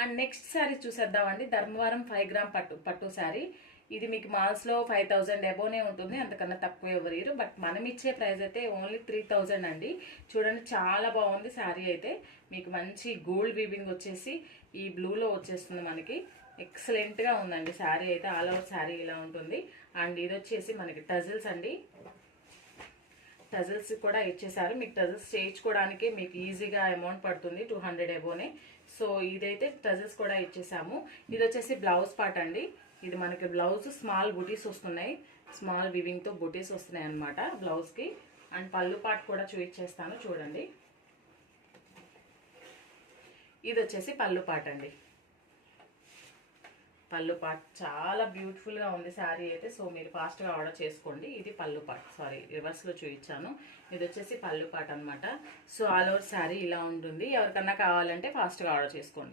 And next sari చూసేద్దామండి. Dharmavaram 5 gram పట్టు శారీ. ఇది మీకు మాల్స్లో 5000 అబోనే ఉంటుంది, అంతకన్నా తక్కువ ఎవరు. బట్ మనం ఇచ్చే ప్రైస్ అయితే ఓన్లీ 3000 అండి. చూడండి చాలా బాగుంది శారీ అయితే. మీకు మంచి గోల్డ్ వీవింగ్ వచ్చేసి ఈ బ్లూలో వచ్చేస్తుంది మనకి. ఎక్సలెంట్గా ఉందండి శారీ అయితే. ఆల్ ఓవర్ శారీ ఇలా ఉంటుంది. అండ్ ఇది వచ్చేసి మనకి టజిల్స్ అండి. టజిల్స్ కూడా ఇచ్చేసారు. మీకు టజిల్స్ చేయించుకోవడానికి మీకు ఈజీగా అమౌంట్ పడుతుంది, 200 అబోనే. సో ఇదైతే టజిల్స్ కూడా ఇచ్చేసాము. ఇది వచ్చేసి బ్లౌజ్ పార్ట్ అండి. ఇది మనకి బ్లౌజ్ స్మాల్ బుటీస్ వస్తున్నాయి, స్మాల్ వివింగ్తో బుటీస్ వస్తున్నాయి అనమాట బ్లౌజ్కి. అండ్ పళ్ళు పార్ట్ కూడా చూపించేస్తాను చూడండి. ఇది వచ్చేసి పళ్ళు పార్ట్ అండి. పళ్ళు పార్ట్ చాలా బ్యూటిఫుల్గా ఉంది శారీ అయితే. సో మీరు ఫాస్ట్గా ఆర్డర్ చేసుకోండి. ఇది పళ్ళు పార్ట్, సారీ రివర్స్లో చూపించాను. ఇది వచ్చేసి పళ్ళు పార్ట్ అనమాట. సో ఆల్ ఓవర్ శారీ ఇలా ఉంటుంది. ఎవరికన్నా కావాలంటే ఫాస్ట్గా ఆర్డర్ చేసుకోండి.